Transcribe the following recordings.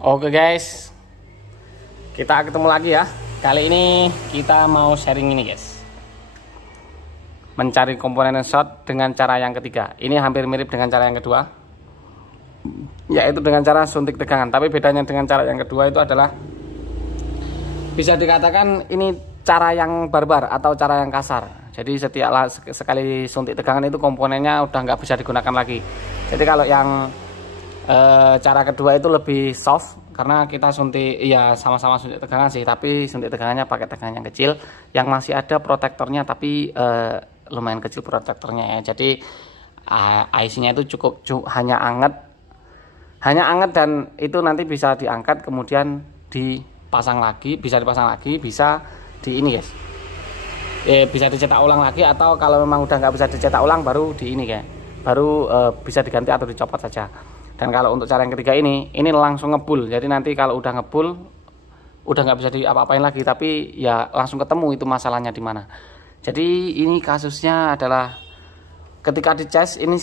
Oke guys, kita ketemu lagi ya. Kali ini kita mau sharing ini guys, mencari komponen short dengan cara yang ketiga. Ini hampir mirip dengan cara yang kedua, yaitu dengan cara suntik tegangan. Tapi bedanya dengan cara yang kedua itu adalah, bisa dikatakan ini cara yang barbar atau cara yang kasar. Jadi setiap sekali suntik tegangan itu komponennya udah nggak bisa digunakan lagi. Jadi kalau yang cara kedua itu lebih soft, karena kita suntik ya sama-sama suntik tegangan sih, tapi suntik tegangannya pakai tegangan yang kecil yang masih ada protektornya, tapi lumayan kecil protektornya ya. Jadi IC-nya itu cukup hanya anget dan itu nanti bisa diangkat kemudian dipasang lagi, bisa dipasang lagi, bisa di ini guys, bisa dicetak ulang lagi, atau kalau memang udah nggak bisa dicetak ulang baru di ini kayak baru bisa diganti atau dicopot saja. Dan kalau untuk cara yang ketiga ini langsung ngebul. Jadi nanti kalau udah ngebul udah nggak bisa diapa-apain lagi, tapi ya langsung ketemu itu masalahnya di mana. Jadi ini kasusnya adalah ketika dicas ini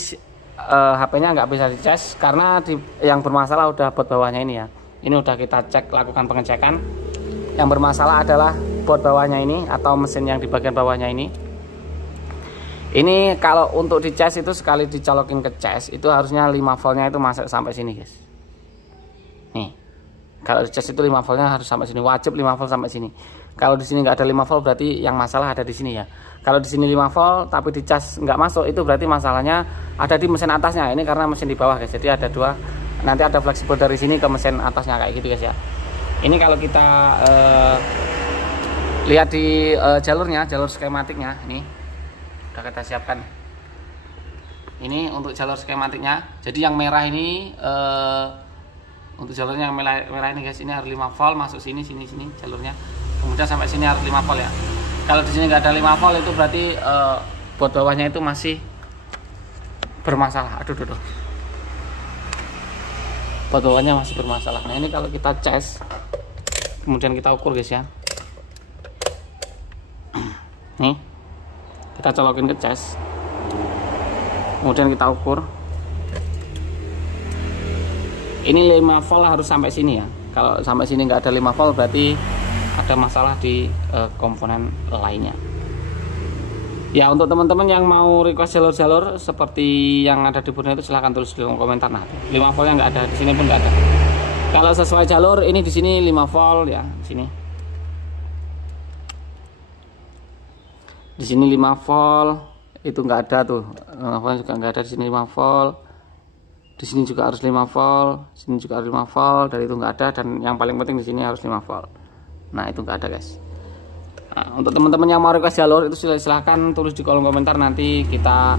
HP-nya nggak bisa dicas karena yang bermasalah udah board bawahnya ini ya. Ini udah kita cek, lakukan pengecekan. Yang bermasalah adalah board bawahnya ini atau mesin yang di bagian bawahnya ini. Ini kalau untuk di cas itu sekali dicolokin ke cas itu harusnya 5 voltnya itu masuk sampai sini guys. Nih, kalau di cas itu 5 voltnya harus sampai sini, wajib 5 volt sampai sini. Kalau di sini nggak ada 5 volt berarti yang masalah ada di sini ya. Kalau di sini 5 volt tapi di cas nggak masuk, itu berarti masalahnya ada di mesin atasnya. Ini karena mesin di bawah guys. Jadi ada dua, nanti ada fleksibel dari sini ke mesin atasnya kayak gitu guys ya. Ini kalau kita lihat di jalur skematiknya ini udah kita siapkan. Ini untuk jalur skematiknya. Jadi yang merah ini untuk jalurnya yang merah ini guys, ini harus 5 volt masuk sini jalurnya. Kemudian sampai sini harus 5 volt ya. Kalau di sini nggak ada 5 volt itu berarti board bawahnya itu masih bermasalah. Aduh. Board bawahnya masih bermasalah. Nah, ini kalau kita cas kemudian kita ukur guys ya. Nih, kita colokin ke cas, kemudian kita ukur. Ini 5 volt harus sampai sini ya. Kalau sampai sini nggak ada 5 volt berarti ada masalah di komponen lainnya ya. Untuk teman-teman yang mau request jalur-jalur seperti yang ada di Borneo itu silahkan tulis di kolom komentar. Nah, 5 voltnya nggak ada, di sini pun nggak ada. Kalau sesuai jalur ini di sini 5 volt ya, sini. Di sini 5 volt itu nggak ada tuh, 5 volt juga nggak ada. Di sini 5 volt, di sini juga harus 5 volt, sini juga harus 5 volt, dari itu nggak ada. Dan yang paling penting di sini harus 5 volt. Nah, itu nggak ada guys. Nah, untuk teman-teman yang mau request jalur itu silahkan tulis di kolom komentar, nanti kita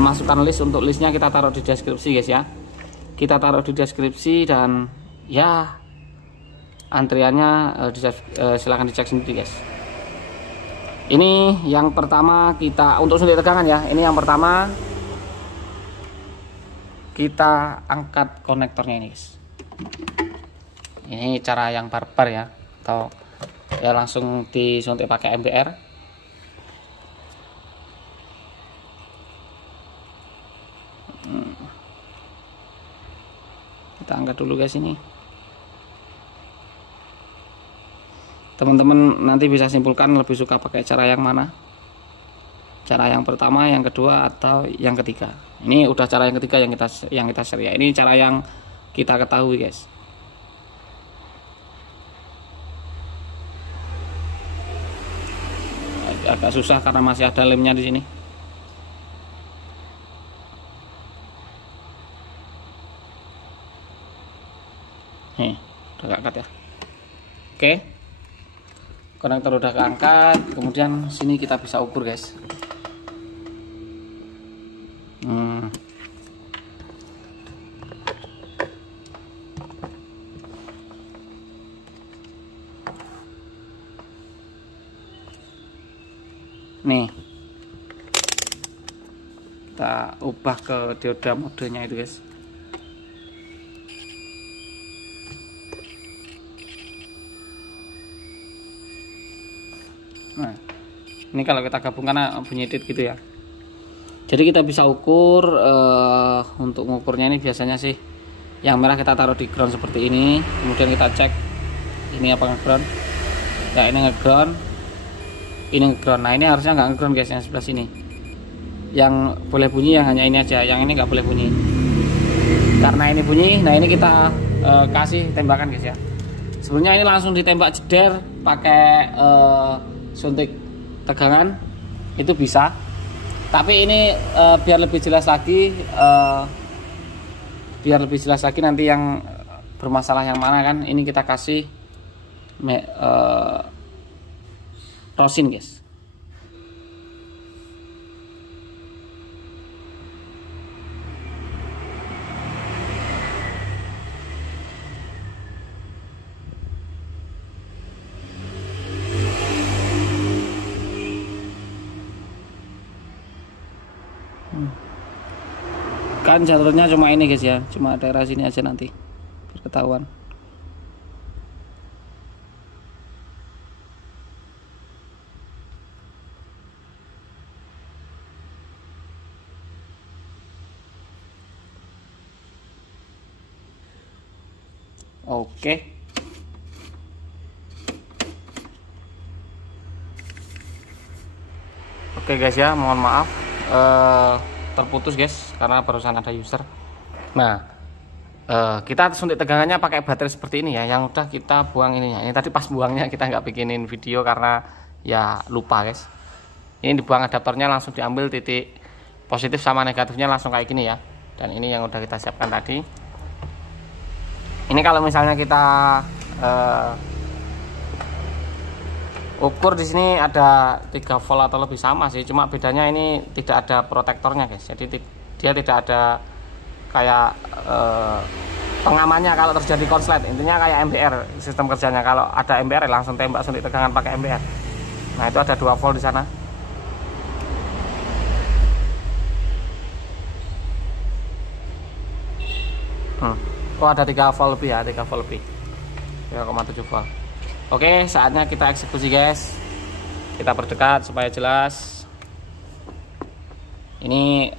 masukkan list. Untuk listnya kita taruh di deskripsi guys ya. Kita taruh di deskripsi dan ya antriannya silahkan dicek sendiri guys. Ini yang pertama kita untuk suntik tegangan ya. Ini yang pertama kita angkat konektornya ini guys. Ini cara yang barbar ya, atau ya langsung disuntik pakai MBR. Kita angkat dulu guys ini. Teman-teman nanti bisa simpulkan lebih suka pakai cara yang mana, cara yang pertama, yang kedua, atau yang ketiga. Ini udah cara yang ketiga yang kita share ya. Ini cara yang kita ketahui guys. Agak susah karena masih ada lemnya di sini. Nih, udah keangkat ya. Oke. Konektor udah keangkat, kemudian sini kita bisa ukur guys. Nih, kita ubah ke dioda modenya itu guys. Nah, ini kalau kita gabungkan bunyi tit gitu ya. Jadi kita bisa ukur untuk ngukurnya ini biasanya sih Yang merah kita taruh di ground seperti ini, kemudian kita cek ini apa ngeground. Ya ini ngeground, ini ngeground. Nah ini harusnya nggak ngeground guys, yang sebelah sini. Yang boleh bunyi yang hanya ini aja, yang ini nggak boleh bunyi. Karena ini bunyi, nah ini kita kasih tembakan guys ya. Sebenarnya ini langsung ditembak jeder pakai suntik tegangan itu bisa. Tapi ini biar lebih jelas lagi, nanti yang bermasalah yang mana kan, ini kita kasih rosin guys. Kan jalurnya cuma ini guys ya, cuma daerah sini aja nanti biar ketahuan. Oke. Oke guys ya, mohon maaf terputus guys karena barusan ada user. Nah kita suntik tegangannya pakai baterai seperti ini ya, yang udah kita buang ininya. Ini tadi pas buangnya kita nggak bikinin video karena ya lupa guys. Ini dibuang adaptornya, langsung diambil titik positif sama negatifnya langsung kayak gini ya. Dan ini yang udah kita siapkan tadi. Ini kalau misalnya kita ukur di sini ada 3 volt atau lebih sama sih, cuma bedanya ini tidak ada protektornya guys. Jadi dia tidak ada kayak pengamannya kalau terjadi konslet. Intinya kayak MBR sistem kerjanya. Kalau ada MBR langsung tembak suntik tegangan pakai MBR. Nah itu ada 2 volt di sana. Oh ada 3 volt lebih ya, 3 volt lebih, 3,7 volt. Oke, saatnya kita eksekusi guys. Kita perdekat supaya jelas. Ini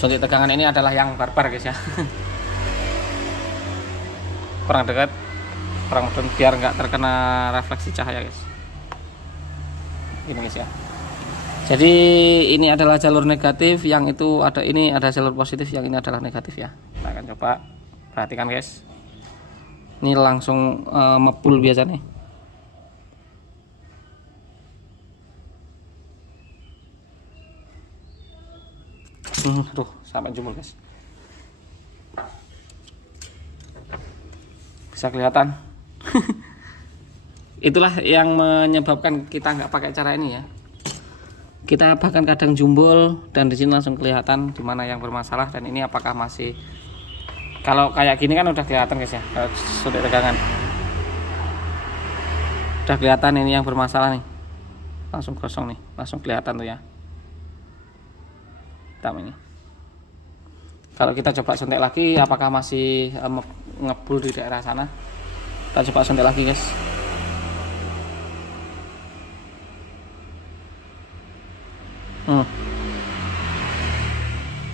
suntik tegangan ini adalah yang barbar guys ya. Kurang dekat, kurang mudun biar nggak terkena refleksi cahaya guys. Ini guys ya. Jadi ini adalah jalur negatif, yang itu ada, ini ada jalur positif, yang ini adalah negatif ya. Kita akan coba perhatikan guys. Ini langsung mebul biasa nih. Tuh sampai jumur guys. Bisa kelihatan. Itulah yang menyebabkan kita nggak pakai cara ini ya. Kita bahkan kadang jumbul dan di sini langsung kelihatan di mana yang bermasalah, dan ini apakah masih, kalau kayak gini kan udah kelihatan guys ya, suntik tegangan udah kelihatan ini yang bermasalah nih, langsung kosong nih, langsung kelihatan tuh ya hitam ini. Kalau kita coba suntik lagi apakah masih ngebul di daerah sana, kita coba suntik lagi guys.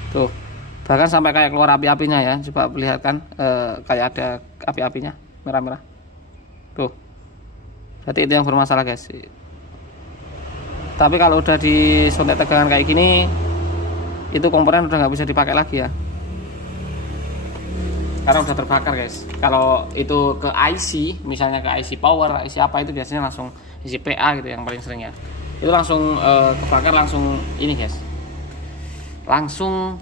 Tuh bahkan sampai kayak keluar api-apinya ya, coba perlihatkan kayak ada api-apinya merah-merah tuh, berarti itu yang bermasalah guys. Tapi kalau udah disuntik tegangan kayak gini, itu komponen udah nggak bisa dipakai lagi ya, karena udah terbakar guys. Kalau itu ke IC, misalnya ke IC power, IC apa, itu biasanya langsung IC PA gitu yang paling sering ya, itu langsung kebakar, langsung ini guys, langsung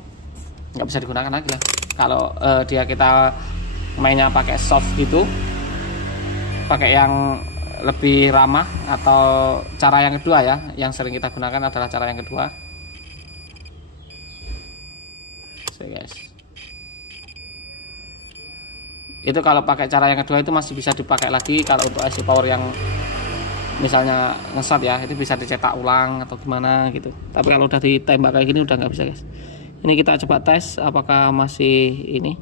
nggak bisa digunakan lagi lah. Kalau dia kita mainnya pakai soft gitu, pakai yang lebih ramah, atau cara yang kedua ya, yang sering kita gunakan adalah cara yang kedua. So, guys, itu kalau pakai cara yang kedua itu masih bisa dipakai lagi. Kalau untuk IC power yang misalnya ngesat ya, itu bisa dicetak ulang atau gimana gitu. Tapi kalau udah ditembak kayak gini udah nggak bisa guys. Ini kita coba tes apakah masih ini.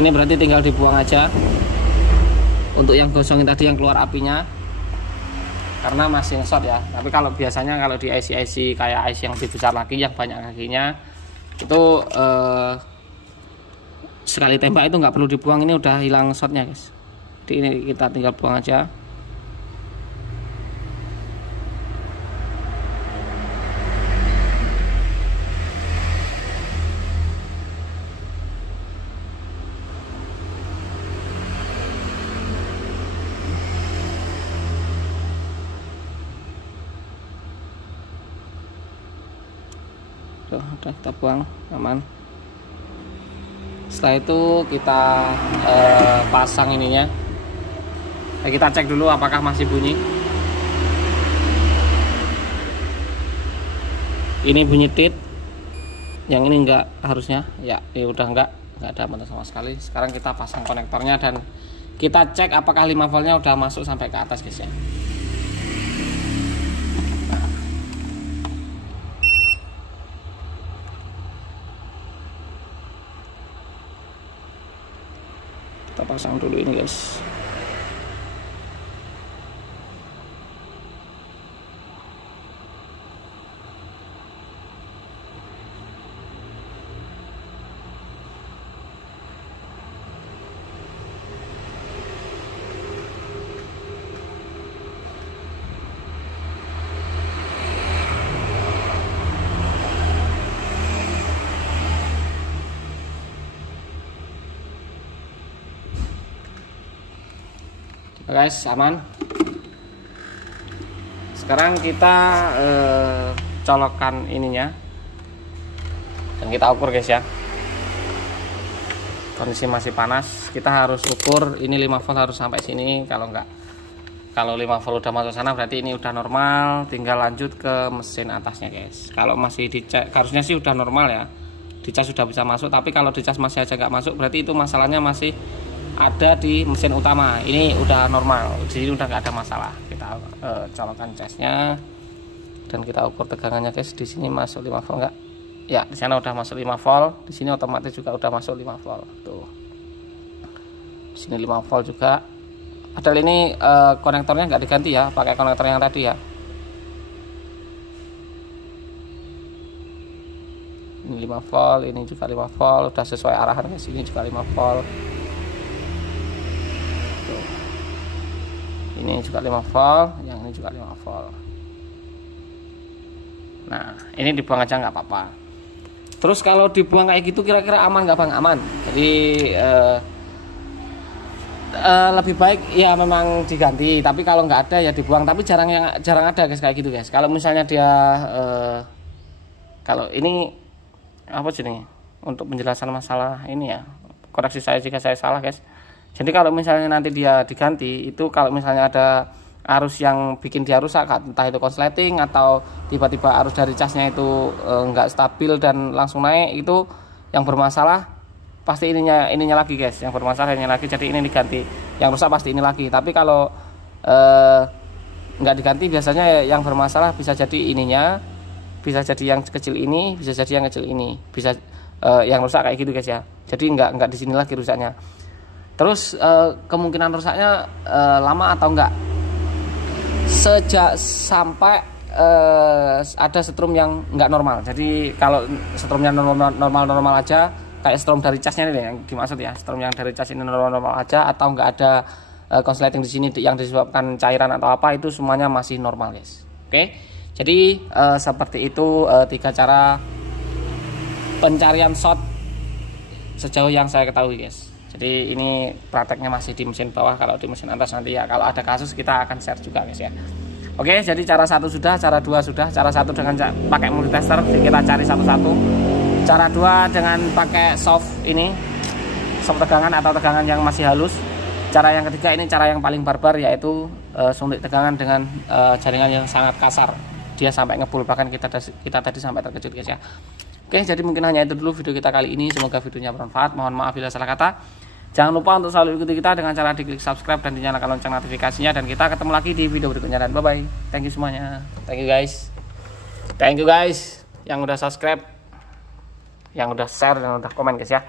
Yang ini berarti tinggal dibuang aja. Untuk yang gosongin tadi yang keluar apinya, karena masih short ya. Tapi kalau biasanya kalau di IC kayak IC yang lebih besar lagi, yang banyak kakinya, itu sekali tembak itu nggak perlu dibuang, ini udah hilang shotnya guys. Jadi ini kita tinggal buang aja. Tuh, udah kita buang, aman. Setelah itu kita pasang ininya. Kita cek dulu apakah masih bunyi. Ini bunyi tit, yang ini enggak harusnya. Ya, ini udah enggak ada mata sama sekali. Sekarang kita pasang konektornya dan kita cek apakah 5 voltnya udah masuk sampai ke atas guys ya. Kita pasang dulu ini guys. Guys, aman. Sekarang kita colokkan ininya dan kita ukur guys ya. Kondisi masih panas, kita harus ukur ini 5 volt harus sampai sini. Kalau 5 volt udah masuk sana berarti ini udah normal, tinggal lanjut ke mesin atasnya guys. Kalau masih dicas, harusnya sih udah normal ya, dicas sudah bisa masuk. Tapi kalau dicas masih aja nggak masuk, berarti itu masalahnya masih ada di mesin utama. Ini udah normal, di sini udah nggak ada masalah. Kita colokkan casnya dan kita ukur tegangannya guys. Di sini masuk 5 volt nggak? Ya, di sana udah masuk 5 volt. Di sini otomatis juga udah masuk 5 volt. Tuh, di sini 5 volt juga. Padahal ini konektornya nggak diganti ya, pakai konektor yang tadi ya. Ini 5 volt, ini juga 5 volt, udah sesuai arahan guys. Ini juga 5 volt. Ini juga 5 volt, yang ini juga 5 volt. Nah, ini dibuang aja nggak apa-apa. Terus kalau dibuang kayak gitu kira-kira aman nggak bang? Aman. Jadi lebih baik ya memang diganti. Tapi kalau nggak ada ya dibuang. Tapi jarang ada guys kayak gitu guys. Kalau misalnya dia kalau ini apa sih nih? Untuk penjelasan masalah ini ya, koreksi saya jika saya salah guys. Jadi kalau misalnya nanti dia diganti, itu kalau misalnya ada arus yang bikin dia rusak, entah itu konsleting atau tiba-tiba arus dari casnya itu nggak stabil dan langsung naik, itu yang bermasalah pasti ininya lagi guys, yang bermasalah ininya lagi. Jadi ini diganti, yang rusak pasti ini lagi. Tapi kalau nggak diganti, biasanya yang bermasalah bisa jadi ininya, bisa jadi yang kecil ini, bisa jadi yang kecil ini, bisa yang rusak kayak gitu guys ya. Jadi nggak di sini lagi rusaknya. Terus kemungkinan rusaknya lama atau enggak, sejak sampai ada setrum yang enggak normal. Jadi kalau setrumnya normal aja, kayak setrum dari casnya ini yang dimaksud ya, setrum yang dari cas ini normal aja, atau enggak ada konsleting di sini yang disebabkan cairan atau apa, itu semuanya masih normal guys. Oke, jadi seperti itu 3 cara pencarian short sejauh yang saya ketahui guys. Jadi ini prakteknya masih di mesin bawah. Kalau di mesin atas nanti ya kalau ada kasus kita akan share juga guys ya. Oke, jadi cara 1 sudah, cara 2 sudah. Cara 1 dengan pakai multitester, kita cari satu-satu. Cara 2 dengan pakai soft ini, soft tegangan atau tegangan yang masih halus. Cara yang ketiga ini cara yang paling barbar, yaitu suntik tegangan dengan jaringan yang sangat kasar. Dia sampai ngebul, bahkan kita tadi sampai terkejut guys ya. Oke, jadi mungkin hanya itu dulu video kita kali ini. Semoga videonya bermanfaat. Mohon maaf bila salah kata. Jangan lupa untuk selalu ikuti kita dengan cara diklik subscribe dan dinyalakan lonceng notifikasinya. Dan kita ketemu lagi di video berikutnya. Dan bye-bye. Thank you semuanya. Thank you guys. Thank you guys yang udah subscribe, yang udah share, dan udah komen guys ya.